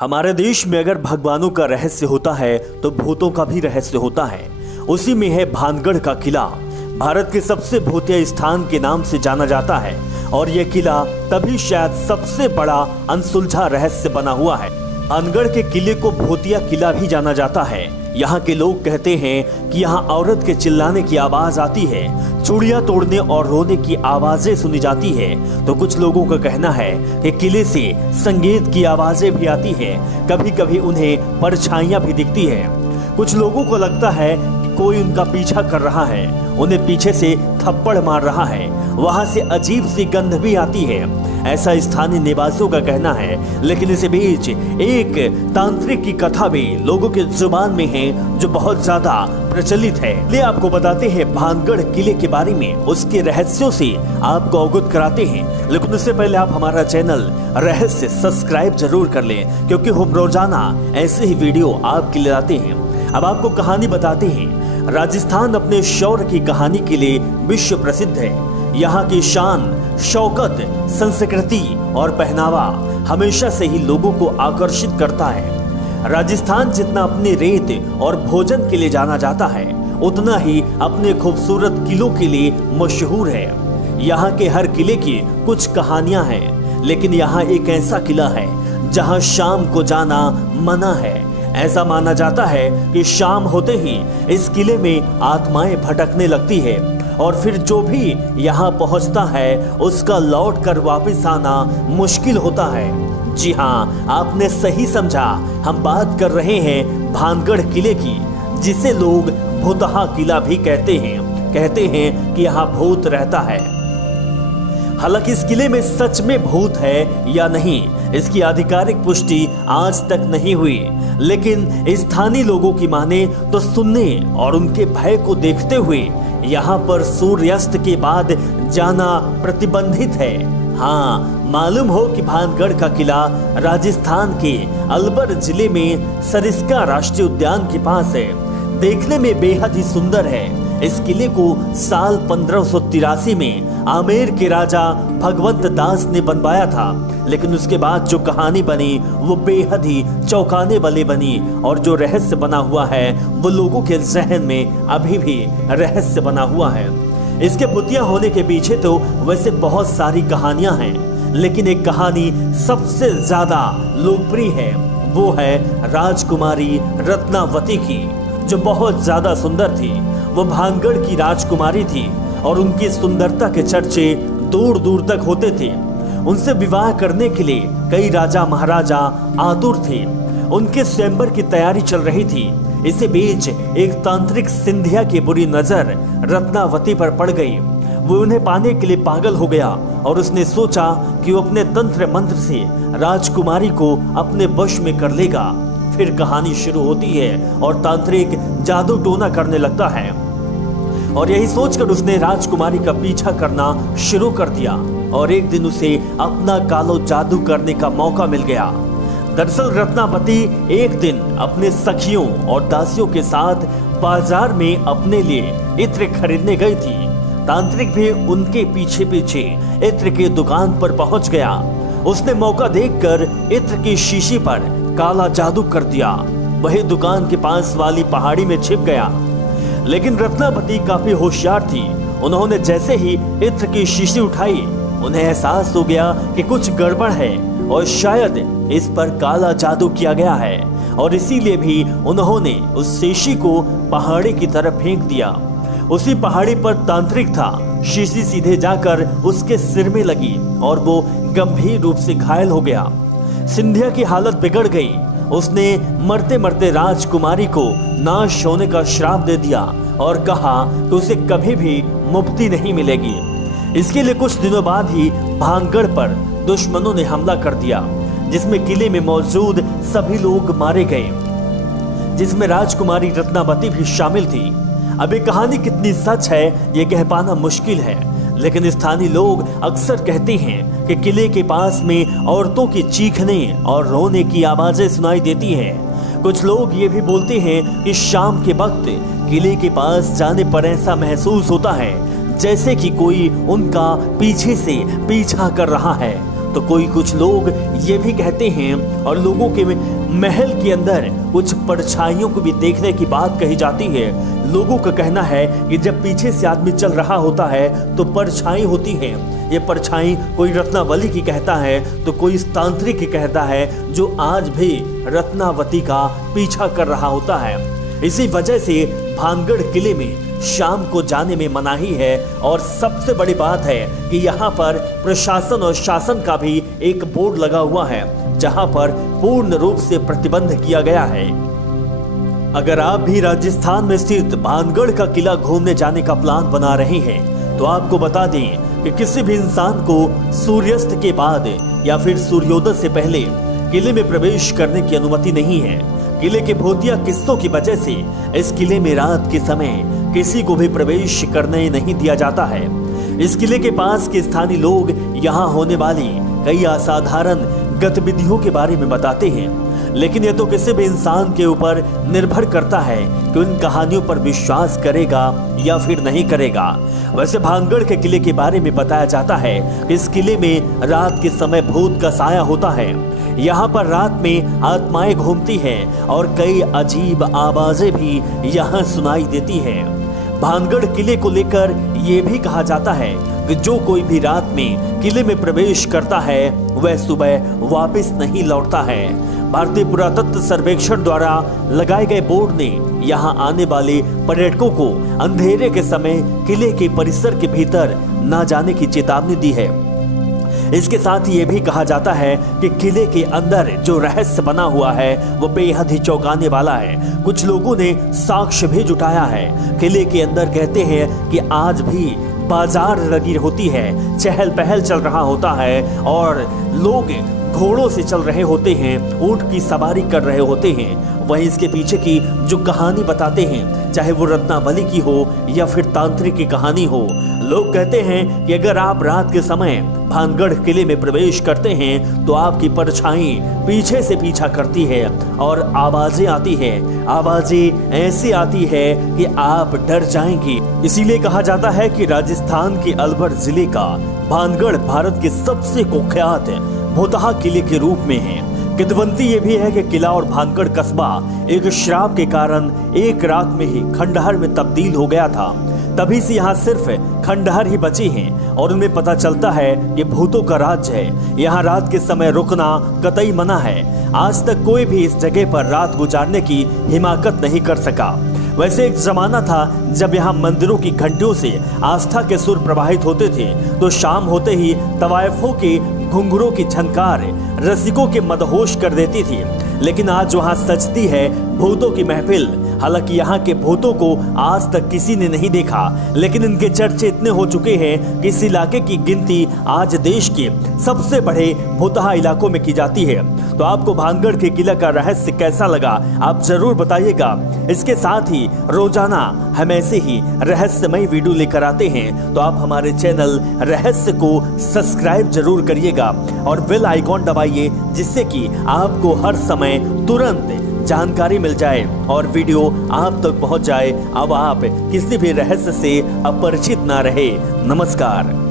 हमारे देश में अगर भगवानों का रहस्य होता है तो भूतों का भी रहस्य होता है। उसी में है भानगढ़ का किला। भारत के सबसे भूतिया स्थान के नाम से जाना जाता है और यह किला तभी शायद सबसे बड़ा अनसुलझा रहस्य बना हुआ है। भानगढ़ के किले को भूतिया किला भी जाना जाता है। यहाँ के लोग कहते हैं कि यहाँ औरत के चिल्लाने की आवाज आती है, चूड़ियां तोड़ने और रोने की आवाजें सुनी जाती है। तो कुछ लोगों का कहना है कि किले से संगीत की आवाजें भी आती है, कभी कभी उन्हें परछाइयां भी दिखती है। कुछ लोगों को लगता है कि कोई उनका पीछा कर रहा है, उन्हें पीछे से थप्पड़ मार रहा है। वहां से अजीब सी गंध भी आती है, ऐसा स्थानीय निवासियों का कहना है। लेकिन इसी बीच एक तांत्रिक की कथा भी लोगों के जुबान में है जो बहुत ज्यादा प्रचलित है। ले आपको बताते हैं भानगढ़ किले के बारे में, उसके रहस्यों से आपको अवगत कराते हैं। लेकिन उससे पहले आप हमारा चैनल रहस्य सब्सक्राइब जरूर कर लें, क्योंकि हम रोजाना ऐसे ही वीडियो आपके लिए लाते हैं। अब आपको कहानी बताते हैं। राजस्थान अपने शौर्य की कहानी के लिए विश्व प्रसिद्ध है। यहाँ की शान, शौकत, संस्कृति और पहनावा हमेशा से ही लोगों को आकर्षित करता है। राजस्थान जितना अपने रेत और भोजन के लिए जाना जाता है, उतना ही अपने खूबसूरत किलों के लिए मशहूर है। यहाँ के हर किले की कुछ कहानियां हैं, लेकिन यहाँ एक ऐसा किला है जहाँ शाम को जाना मना है। ऐसा माना जाता है कि शाम होते ही इस किले में आत्माएं भटकने लगती है और फिर जो भी यहाँ पहुँचता है उसका लौट कर वापस आना मुश्किल होता है। जी हाँ, आपने सही समझा, हम बात कर रहे हैं भानगढ़ किले की, जिसे लोग भूतहा किला भी कहते हैं कि यहाँ भूत रहता है। हालांकि इस किले में सच में भूत है या नहीं, इसकी आधिकारिक पुष्टि आज तक नहीं हुई। लेकिन स्थानीय लोगों की माने तो सुनने और उनके भय को देखते हुए यहाँ पर सूर्यास्त के बाद जाना प्रतिबंधित है। हाँ, मालूम हो कि भानगढ़ का किला राजस्थान के अलवर जिले में सरिस्का राष्ट्रीय उद्यान के पास है। देखने में बेहद ही सुंदर है। इस किले को साल 1583 में आमेर के राजा भगवंत दास ने बनवाया था। लेकिन उसके बाद जो कहानी बनी वो बेहद ही चौंकाने वाली बनी, और जो रहस्य बना हुआ है वो लोगों के जहन में अभी भी रहस्य बना हुआ है। इसके भूतिया होने के पीछे तो वैसे बहुत सारी कहानियां हैं, लेकिन एक कहानी सबसे ज्यादा लोकप्रिय है, वो है राजकुमारी रत्नावती की, जो बहुत ज्यादा सुंदर थी। वो भानगढ़ की राजकुमारी थी और उनकी सुंदरता के चर्चे दूर दूर तक होते थे। उनसे विवाह करने के लिए कई राजा महाराजा आतुर थे। उनके स्वयंवर की तैयारी चल रही थी। इसी बीच एक तांत्रिक सिंधिया की बुरी नजर रत्नावती पर पड़ गई। वो उन्हें पाने के लिए पागल हो गया और उसने सोचा कि वो अपने तंत्र मंत्र से राजकुमारी को अपने वश में कर लेगा। फिर कहानी शुरू होती है और तांत्रिक जादू टोना करने लगता है, और यही सोचकर उसने राजकुमारी का पीछा करना शुरू कर दिया। और एक दिन उसे अपना कालो जादू करने का मौका मिल गया। दरअसल रत्नावती एक दिन अपने सखियों और दासियों के साथ बाजार में अपने लिए इत्र खरीदने गई थी। तांत्रिक भी उनके पीछे पीछे इत्र की दुकान पर पहुंच गया। उसने मौका देखकर इत्र की शीशी पर काला जादू कर दिया। वही दुकान के पास वाली पहाड़ी में छिप गया। लेकिन रत्नावती काफी होशियार थी। उन्होंने जैसे ही इत्र की शीशी उठाई, उन्हें एहसास हो गया कि कुछ गड़बड़ है और शायद इस पर काला जादू किया गया है, और इसीलिए भी उन्होंने उस शीशी को पहाड़ी की तरफ फेंक दिया। उसी पहाड़ी पर तांत्रिक था। शीशी सीधे जाकर उसके सिर में लगी और वो गंभीर रूप से घायल हो गया। सिंधिया की हालत बिगड़ गई। उसने मरते मरते राजकुमारी को नाश होने का श्राप दे दिया और कहा कि उसे कभी भी मुक्ति नहीं मिलेगी। इसके लिए कुछ दिनों बाद ही भानगढ़ पर दुश्मनों ने हमला कर दिया, जिसमें किले में मौजूद सभी लोग मारे गए, जिसमें राजकुमारी रत्नावती भी शामिल थी। अब ये कहानी कितनी सच है ये कह पाना मुश्किल है, लेकिन स्थानीय लोग अक्सर कहते हैं कि किले के पास में औरतों की चीखने और रोने की आवाजें सुनाई देती हैं। कुछ लोग ये भी बोलते हैं कि शाम के वक्त किले के पास जाने पर ऐसा महसूस होता है जैसे कि कोई उनका पीछे से पीछा कर रहा है। तो कोई कुछ लोग ये भी कहते हैं और लोगों के महल के अंदर कुछ परछाइयों को भी देखने की बात कही जाती है। लोगों का कहना है कि जब पीछे से आदमी चल रहा होता है तो परछाई होती है। ये परछाई कोई रत्नावली की कहता है तो कोई तांत्रिक की कहता है, जो आज भी रत्नावती का पीछा कर रहा होता है। इसी वजह से भानगढ़ किले में शाम को जाने में मनाही है। और सबसे बड़ी बात है कि यहाँ पर प्रशासन और शासन का भी एक बोर्ड लगा हुआ है, जहाँ पर पूर्ण रूप से प्रतिबंध किया गया है। अगर आप भी राजस्थान में स्थित भानगढ़ का किला घूमने जाने का प्लान बना रहे हैं तो आपको बता दें कि किसी भी इंसान को सूर्यास्त के बाद या फिर सूर्योदय से पहले किले में प्रवेश करने की अनुमति नहीं है। किले के भूतिया किस्सों की वजह से इस किले में रात के समय किसी को भी प्रवेश करने नहीं दिया जाता है। इस किले के पास के स्थानीय लोग यहाँ होने वाली कई असाधारण गतिविधियों के बारे में बताते हैं, लेकिन यह तो किसी भी इंसान के ऊपर निर्भर करता है कि उन कहानियों पर विश्वास करेगा या फिर नहीं करेगा। वैसे भानगढ़ के किले के बारे में बताया जाता है कि इस किले में रात के समय भूत का साया होता है। यहाँ पर रात में आत्माएं घूमती हैं और कई अजीब आवाजें भी यहाँ सुनाई देती हैं। भानगढ़ किले को लेकर ये भी कहा जाता है कि जो कोई भी रात में किले में प्रवेश करता है वह सुबह वापस नहीं लौटता है। भारतीय पुरातत्व सर्वेक्षण द्वारा लगाए गए बोर्ड ने यहाँ आने वाले पर्यटकों को अंधेरे के समय किले के परिसर के भीतर न जाने की चेतावनी दी है। इसके साथ ये भी कहा जाता है कि किले के अंदर जो रहस्य बना हुआ है वो बेहद ही चौंकाने वाला है। कुछ लोगों ने साक्ष्य भी जुटाया है। किले के अंदर कहते हैं कि आज भी बाजार लगी होती है, चहल पहल चल रहा होता है और लोग घोड़ों से चल रहे होते हैं, ऊंट की सवारी कर रहे होते हैं। वहीं इसके पीछे की जो कहानी बताते हैं, चाहे वो रत्नावली की हो या फिर तांत्रिक की कहानी हो, लोग कहते हैं कि अगर आप रात के समय भानगढ़ किले में प्रवेश करते हैं तो आपकी परछाई पीछे से पीछा करती है और आवाजें आती है। आवाजें ऐसी आती है कि आप डर जाएंगे। इसीलिए कहा जाता है कि राजस्थान के अलवर जिले का भानगढ़ भारत के सबसे कुख्यात भूतहा किले के रूप में है। किंवदंती ये भी है कि किला और भानगढ़ कस्बा एक श्राप के कारण एक रात में ही खंडहर में तब्दील हो गया था। तभी से यहाँ सिर्फ खंडहर ही बचे हैं और उनमें पता चलता है कि भूतों का राज्य है। यहाँ रात के समय रुकना कतई मना है। आज तक कोई भी इस जगह पर रात गुजारने की हिमाकत नहीं कर सका। वैसे एक जमाना था जब यहाँ मंदिरों की घंटियों से आस्था के सुर प्रवाहित होते थे, तो शाम होते ही तवायफों के घुंघरों की झनकार रसिकों के मदहोश कर देती थी। लेकिन आज वहाँ सजती है भूतों की महफिल। हालांकि यहाँ के भूतों को आज तक किसी ने नहीं देखा, लेकिन इनके चर्चे इतने हो चुके हैं कि इस इलाके की गिनती आज देश के सबसे बड़े भूतहा इलाकों में की जाती है। तो आपको भानगढ़ के किला का रहस्य कैसा लगा, आप जरूर बताइएगा। इसके साथ ही रोजाना हम ऐसे ही रहस्यमय वीडियो लेकर आते हैं, तो आप हमारे चैनल रहस्य को सब्सक्राइब जरूर करिएगा और बेल आइकॉन दबाइए, जिससे कि आपको हर समय तुरंत जानकारी मिल जाए और वीडियो आप तक पहुंच जाए। अब आप किसी भी रहस्य से अपरिचित ना रहे। नमस्कार।